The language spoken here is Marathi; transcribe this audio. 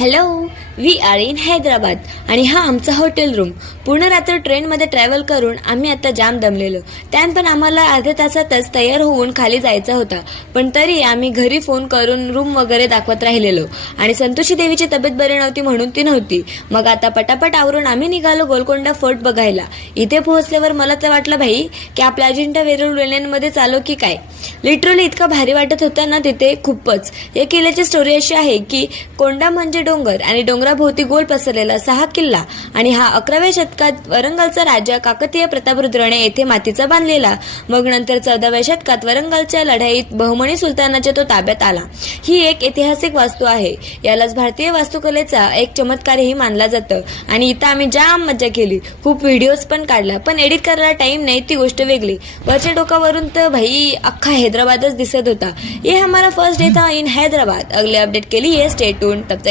Hello, we are in Hyderabad आणि हा आमचा हॉटेल रूम. पूर्ण रात्र ट्रेनमध्ये ट्रॅव्हल करून आम्ही आता जाम दमलेलो. त्यात पण आम्हाला अर्ध्या तासातच तयार होऊन खाली जायचा होता. पण तरी आम्ही घरी फोन करून रूम वगैरे दाखवत राहिलेलो आणि संतोषी देवीची तब्येत बरी नव्हती म्हणून ती नव्हती. मग आता पटापट आवरून आम्ही निघालो गोलकोंडा फोर्ट बघायला. इथे पोहोचल्यावर मला तर वाटलं भाई की आपल्या अजिंठा वेरूळ लेण्यांमध्ये चालो की काय. लिटरली इतका भारी वाटत होता ना तिथे खूपच. या किल्ल्याची स्टोरी अशी आहे की कोंडा म्हणजे डोंगर आणि डोंगराभोवती गोल पसरलेला 6 किल्ला आणि हा 11व्या शतकात वरंगलचा राजा काकतीय प्रतापरुद्रने येथे मातीचा बांधलेला. मग नंतर 14व्या शतकात वरंगलच्या लढाईत बहमनी सुलतानाच्या तो ताब्यात आला. ही एक ऐतिहासिक वास्तू आहे. यालाच भारतीय वास्तुकलेचा एक चमत्कारही मानला जातं. आणि इथं आम्ही जाम मजा केली. खूप व्हिडिओज पण काढला, पण एडिट करायला टाइम नाही ती गोष्ट वेगळी. वरच्या टोकावरून तर भाई अख्खा हैदराबादच दिसत होता. ये हमारा फर्स्ट डे था इन हैदराबाद. अगले अपडेट के लिए स्टे ट्यून्ड. तब तक